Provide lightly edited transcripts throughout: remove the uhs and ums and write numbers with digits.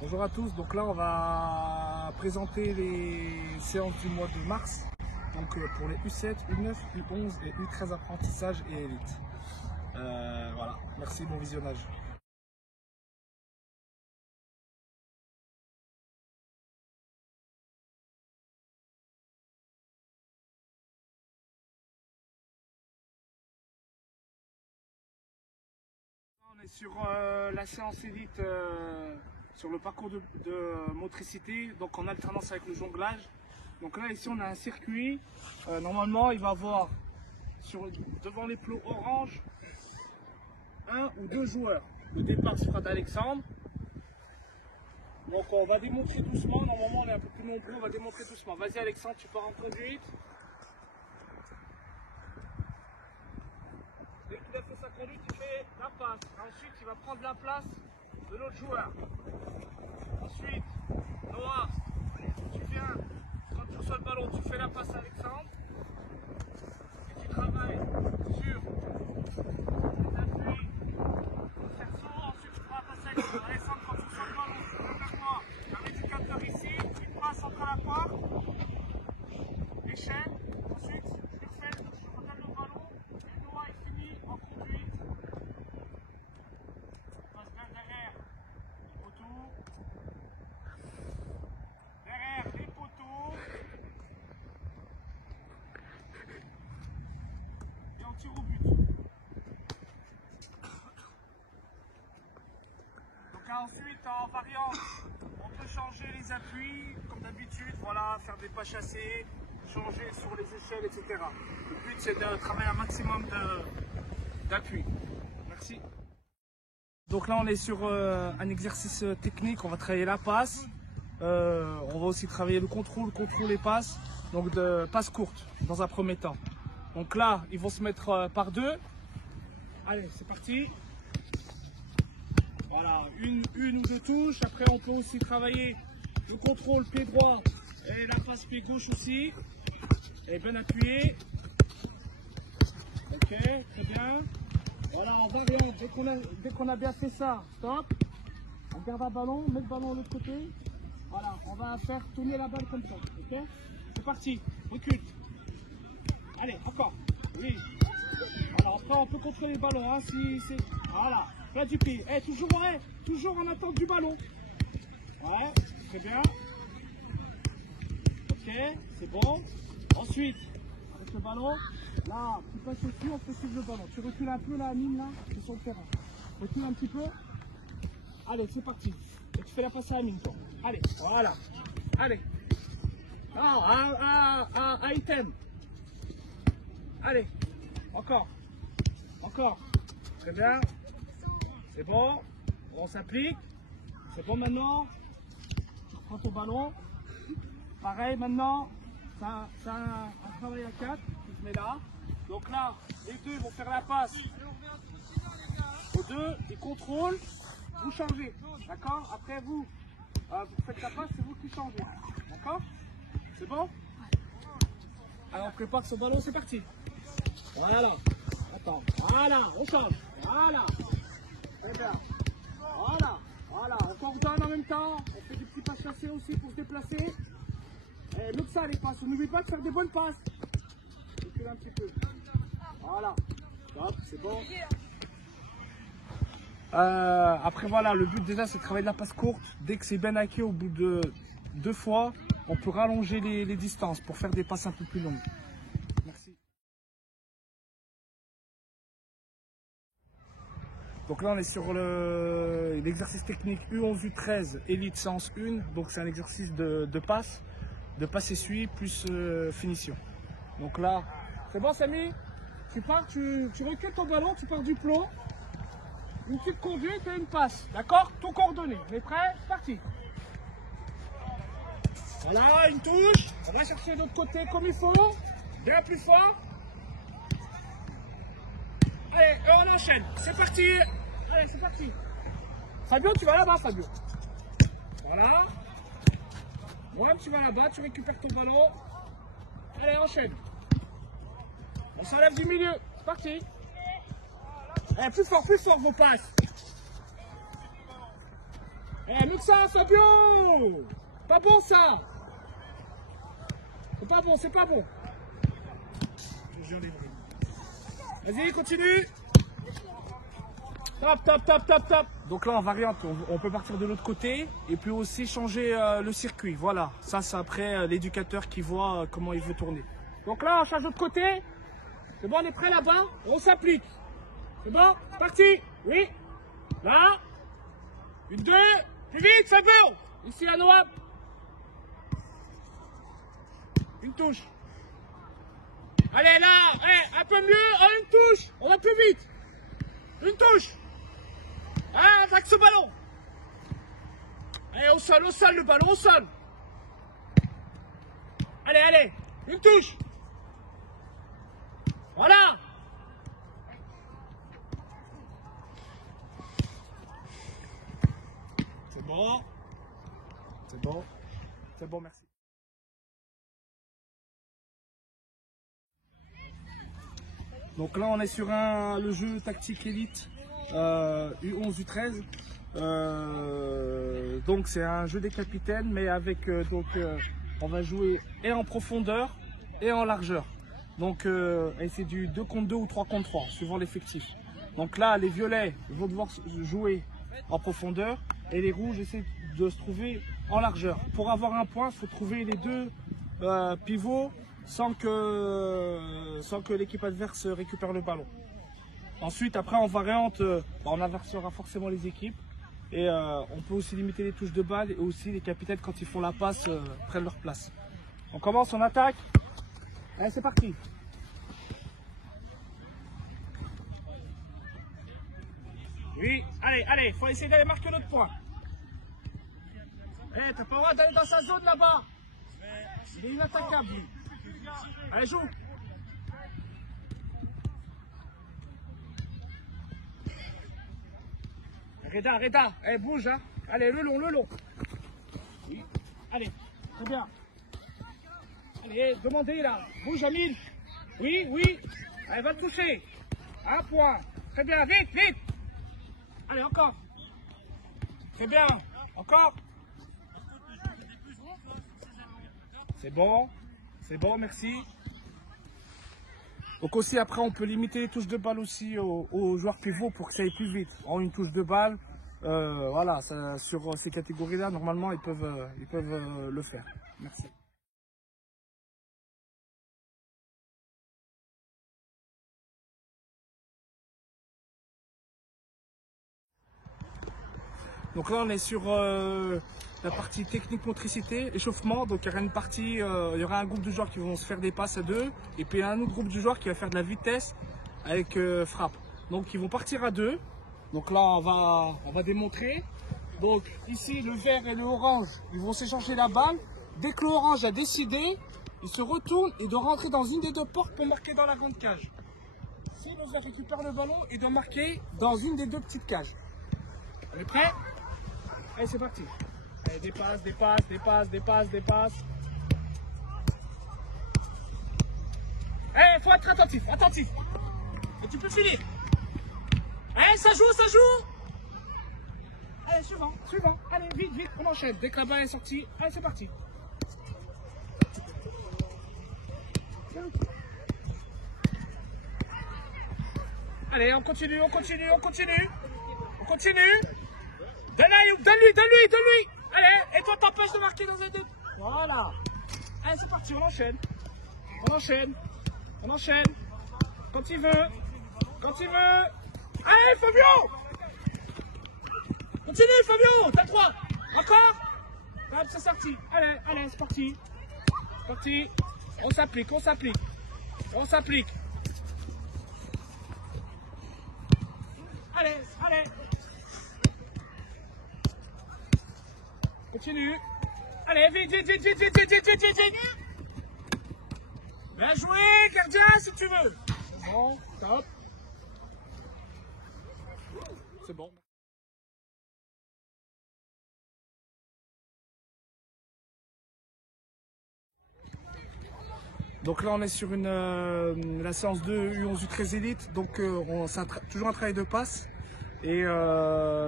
Bonjour à tous, donc là on va présenter les séances du mois de mars, donc pour les U7, U9, U11 et U13 apprentissage et élite. Voilà, merci, bon visionnage. On est sur la séance élite sur le parcours de motricité, donc en alternance avec le jonglage. Donc là ici on a un circuit, normalement il va avoir devant les plots orange un ou deux joueurs. Le départ se fera d'Alexandre. Donc on va démontrer doucement, normalement on est un peu plus nombreux, on va démontrer doucement. Vas-y Alexandre, tu pars en conduite. Dès qu'il a fait sa conduite, il fait la passe. Ensuite, il va prendre la place de l'autre joueur. Ensuite, Noah, tu viens, quand tu reçois le ballon, tu fais la passe à Alexandre. Et tu travailles sur les appuis, le cerceau. Ensuite, tu feras la passe à Alexandre. Alexandre, quand tu reçois le ballon, tu viens vers moi. Tu as un éducateur ici, tu passes entre la porte, l'échelle. Ensuite, je redonne le ballon. Et Noah est fini en conduite. On passe bien derrière les poteaux. Derrière les poteaux. Et on tire au but. Donc ensuite, en variante, on peut changer les appuis, comme d'habitude, voilà, faire des pas chassés, changer sur les échelles, etc. Le but, c'est de travailler un maximum d'appui. Merci. Donc là, on est sur un exercice technique, on va travailler la passe. On va aussi travailler le contrôle et passe. Donc de passe courte, dans un premier temps. Donc là, ils vont se mettre par deux. Allez, c'est parti. Voilà, une ou deux touches. Après, on peut aussi travailler le contrôle pied droit et la passe pied gauche aussi. Et bien appuyé. Ok, très bien. Voilà, en variant, dès qu'on a bien fait ça, stop. On garde un ballon, met le ballon de l'autre côté. Voilà, on va faire tourner la balle comme ça. Ok, c'est parti, recule. Allez, encore. Oui. Alors après, on peut contrôler le ballon. Hein, si c'est... Voilà, plat du pied. Toujours en attente du ballon. Ouais, très bien. Ok, c'est bon. Ensuite, avec le ballon, là, tu passes dessus, on fait suivre le ballon. Tu recules un peu la mine là, c'est sur le terrain. Recule un petit peu. Allez, c'est parti. Et tu fais la passe à la mine, toi. Allez, voilà. Allez. Ah, item. Allez. Encore. Très bien. C'est bon. On s'applique. C'est bon maintenant. Tu reprends ton ballon. Pareil maintenant. C'est un travail à 4. Tu te mets là. Donc là, les deux vont faire la passe aux deux. Ils contrôlent. Vous changez. D'accord? Après vous faites la passe, c'est vous qui changez. D'accord? C'est bon? Alors on prépare son ballon, c'est parti. Voilà. Attends. Voilà, on change. Voilà. Très bien. Voilà. On coordonne en même temps. On fait des petits pas chassés aussi pour se déplacer. Et l'autre ça, les passes. N'oubliez pas de faire des bonnes passes. Recule un petit peu. Voilà. Hop, c'est bon. Après voilà, le but déjà c'est de travailler de la passe courte. Dès que c'est bien acquis, au bout de 2 fois, on peut rallonger les distances pour faire des passes un peu plus longues. Merci. Donc là on est sur l'exercice technique U11, U13, élite séance 1. Donc c'est un exercice de passe essuie plus finition. Donc là, c'est bon Samy? Tu pars, tu recules ton ballon, tu pars du plot. Une petite conduite et une passe, d'accord? Tout coordonné. On est prêt? C'est parti. Voilà, une touche. On va chercher de l'autre côté comme il faut. Bien plus fort. Allez, et on enchaîne. C'est parti. Allez, c'est parti. Fabio, tu vas là-bas, Fabio. Voilà. Moi, tu vas là-bas, tu récupères ton ballon. Allez, enchaîne. On s'enlève du milieu. C'est parti. Allez, plus fort vos passes. Eh, mieux que ça, Fabio! Pas bon ça! C'est pas bon, c'est pas bon. Vas-y, continue. Top, top, top, top, top. Donc là, en variante, on peut partir de l'autre côté et puis aussi changer le circuit. Voilà, ça c'est après l'éducateur qui voit comment il veut tourner. Donc là, on change de l'autre côté. C'est bon, on est prêt là-bas. On s'applique. C'est bon, c'est parti. Oui. Là. Une, deux. Plus vite, Fabio. Ici à Noab. Une touche. Allez, là. Un peu mieux. Oh, une touche. On va plus vite. Une touche. Ah, avec ce ballon. Allez, au sol, le ballon, au sol. Allez, allez. Une touche. Voilà. C'est bon. C'est bon. C'est bon, merci. Donc là, on est sur le jeu tactique élite U11, U13. Donc c'est un jeu des capitaines, mais avec on va jouer et en profondeur et en largeur. Donc et c'est du 2 contre 2 ou 3 contre 3, suivant l'effectif. Donc là, les violets vont devoir jouer en profondeur et les rouges essaient de se trouver en largeur. Pour avoir un point, il faut trouver les deux pivots sans que l'équipe adverse récupère le ballon. Ensuite, après en variante, on inversera forcément les équipes et on peut aussi limiter les touches de balle et aussi les capitaines quand ils font la passe prennent leur place. On commence, on attaque. Allez, c'est parti. Oui, allez, faut essayer d'aller marquer notre point. Eh, t'as pas le droit d'aller dans sa zone là-bas. Il est inattaquable, lui. Allez, joue. Reda, eh, bouge, hein. Allez, le long. Oui, allez, très bien. Allez, demandez là. Bouge, Amine. Oui. Allez, va le toucher. Un point. Très bien, vite. Allez, encore. Très bien. Encore. C'est bon, merci. Donc aussi après on peut limiter les touches de balle aussi aux joueurs pivots pour que ça aille plus vite. En une touche de balle, voilà, ça, sur ces catégories-là, normalement ils peuvent le faire. Merci. Donc là on est sur la partie technique motricité, échauffement. Donc il y aura une partie, il y aura un groupe de joueurs qui vont se faire des passes à deux, et puis un autre groupe de joueurs qui va faire de la vitesse avec frappe. Donc ils vont partir à deux. Donc là on va démontrer. Donc ici le vert et le orange, ils vont s'échanger la balle. Dès que l'orange a décidé, il se retourne et doit rentrer dans une des deux portes pour marquer dans la grande cage. Si le vert récupère le ballon, il doit marquer dans une des deux petites cages. On est prêt? Allez, c'est parti. Allez, des passes. Allez, faut être attentif. Et tu peux finir. Allez, ça joue. Allez, suivant. Allez, vite, on enchaîne. Dès que la balle est sortie, allez, c'est parti. Allez, on continue. Donne-lui. Allez, et toi t'empêches de marquer dans les deux. Voilà. Allez, c'est parti, on enchaîne. Quand il veut. Allez, Fabio. Continue, Fabio, t'as le droit. Encore. Hop, c'est sorti. Allez, c'est parti. On s'applique. Allez. Continue. Allez, vite. Bien joué, gardien, si tu veux. C'est bon, top. C'est bon. Donc là on est sur la séance 2 U11 U13 élite, donc c'est toujours un travail de passe. Et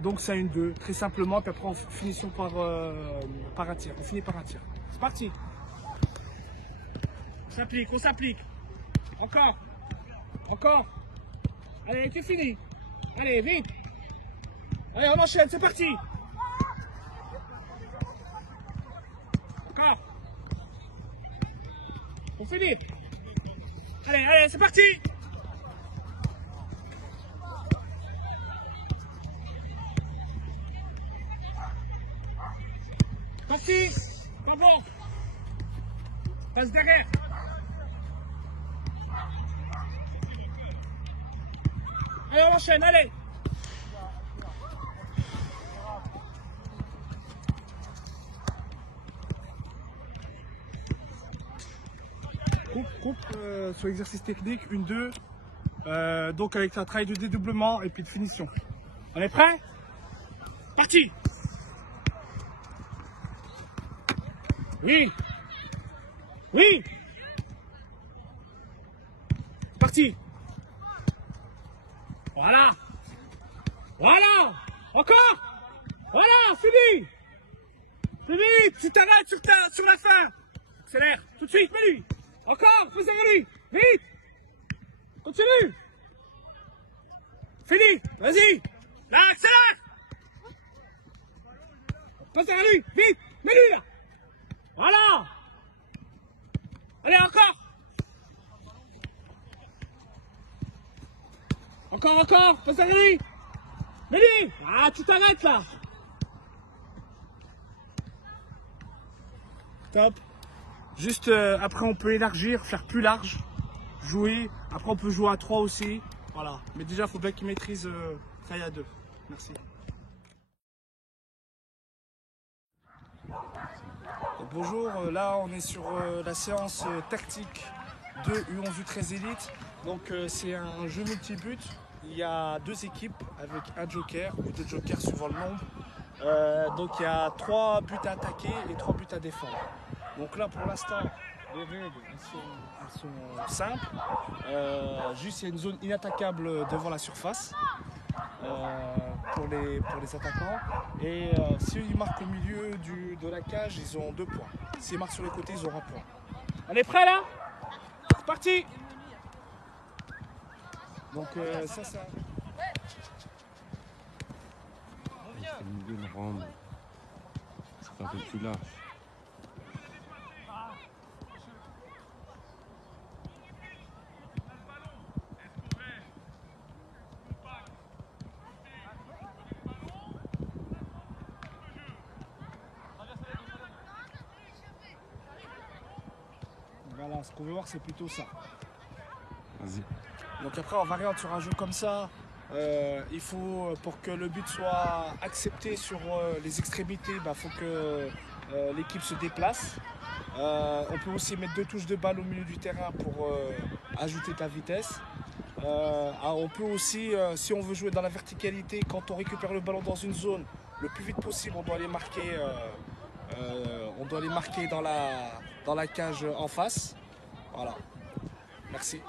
donc c'est une 2, très simplement. Puis après on finit par un tir. On finit par un tir. C'est parti. On s'applique. Encore. Encore. Allez, tu finis. Allez, vite. Allez, on enchaîne, c'est parti. Encore. Pour finir. Allez, allez, c'est parti. Parti. Pas bon. Passe derrière. Allez, on enchaîne, allez. Coupe sur l'exercice technique, une 2. Donc avec un travail de dédoublement et puis de finition. On est prêt? Parti. Oui. Oui. Parti. Voilà. Voilà. Encore. Voilà, fini. Fini. Tu t'arrêtes sur la fin. Accélère. Tout de suite, mets-lui. Encore. Fais derrière lui. Vite. Continue. Fini. Vas-y. Là, accélère. Passe derrière lui. Vite. Mets-lui là. Voilà. Allez, encore. Encore. Passe derrière lui. Mets-lui. Ah, tu t'arrêtes là. Top. Juste après on peut élargir, faire plus large, jouer. Après on peut jouer à 3 aussi. Voilà. Mais déjà il faut bien qu'il maîtrise taille à 2. Merci. Bonjour, là on est sur la séance tactique de U11 U13 Elite. Donc c'est un jeu multi-but. Il y a 2 équipes avec un joker ou 2 jokers suivant le nombre. Donc il y a 3 buts à attaquer et 3 buts à défendre. Donc là pour l'instant les règles elles sont simples. Juste il y a une zone inattaquable devant la surface pour les attaquants. Et s'ils marquent au milieu de la cage, ils ont 2 points. S'ils marquent sur les côtés, ils auront 1 point. On est prêt là? C'est parti. Donc ça. C'est le milieu de rendre. C'est un peu plus large. Voilà, ce qu'on veut voir c'est plutôt ça. Vas-y. Donc après en variante sur un jeu comme ça, il faut, pour que le but soit accepté sur les extrémités, il faut que l'équipe se déplace. On peut aussi mettre 2 touches de balle au milieu du terrain pour ajouter de la vitesse. On peut aussi, si on veut jouer dans la verticalité, quand on récupère le ballon dans une zone, le plus vite possible, on doit les marquer, dans la cage en face. Voilà. Merci.